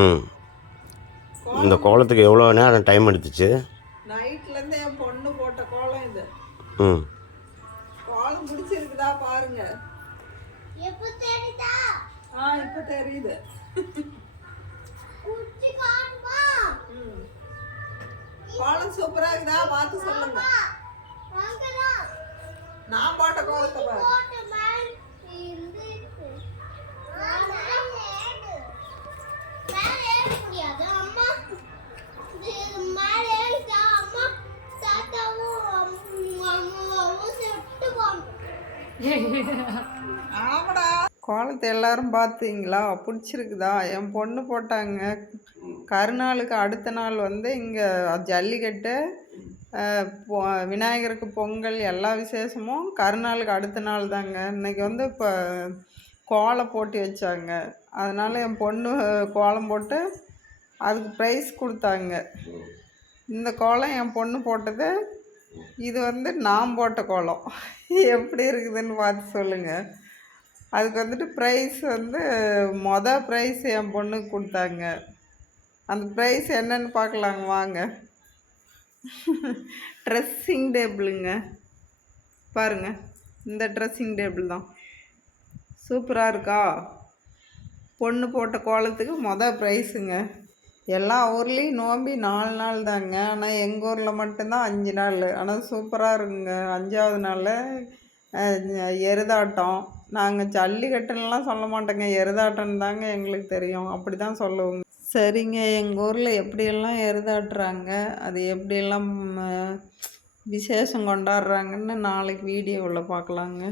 ம். இந்த கோலத்துக்கு எவ்வளோ நேரம் டைம் எடுத்துச்சு? நைட்லேருந்து என் பொண்ணு போட்ட கோலம் இது. ம். கோலம் பிடிச்சிருக்குதா பாருங்க. எப்போ தெரியுதா? இப்போ தெரியுது. கோலம் சூப்பரா இருக்குதா பார்த்து சொல்லுங்க. நான் போட்ட கோலத்தை பாரு. ஆமாடா. கோலத்தை எல்லாரும் பார்த்தீங்களா? பிடிச்சிருக்குதா? என் பொண்ணு போட்டாங்க. கருநாளுக்கு அடுத்த நாள் வந்து இங்கே ஜல்லிக்கட்டு, விநாயகருக்கு பொங்கல், எல்லா விசேஷமும் கருநாளுக்கு அடுத்த நாள் தாங்க. இன்றைக்கி வந்து இப்போ கோலம் போட்டி வச்சாங்க. அதனால் என் பொண்ணு கோலம் போட்டு அதுக்கு ப்ரைஸ் கொடுத்தாங்க. இந்த கோலம் என் பொண்ணு போட்டது. இது வந்து நான் போட்ட கோலம். எப்படி இருக்குதுன்னு பார்த்து சொல்லுங்கள். அதுக்கு வந்துட்டு ப்ரைஸ் வந்து ப்ரைஸ் என் பொண்ணுக்கு கொடுத்தாங்க. அந்த ப்ரைஸ் என்னன்னு பார்க்கலாங்க வாங்க. ட்ரெஸ்ஸிங் டேபிளுங்க பாருங்கள். இந்த ட்ரெஸ்ஸிங் டேபிள் தான் சூப்பராக இருக்கா? பொண்ணு போட்ட கோலத்துக்கு ப்ரைஸுங்க. எல்லா ஊர்லேயும் நோம்பி 4 நாள் தாங்க. ஆனால் எங்கள் ஊரில் மட்டும்தான் 5 நாள். ஆனால் சூப்பராக இருக்குங்க. 5ஆவது நாளில் எருதாட்டம். நாங்கள் ஜல்லிக்கட்டுன்னெலாம் சொல்ல மாட்டோங்க, எருதாட்டம்னு தாங்க எங்களுக்கு தெரியும். அப்படி தான் சொல்லுவோங்க. சரிங்க, எங்கள் ஊரில் எப்படியெல்லாம் எருதாட்டுறாங்க, அது எப்படியெல்லாம் விசேஷம் கொண்டாடுறாங்கன்னு நாளைக்கு வீடியோவில் பார்க்கலாங்க.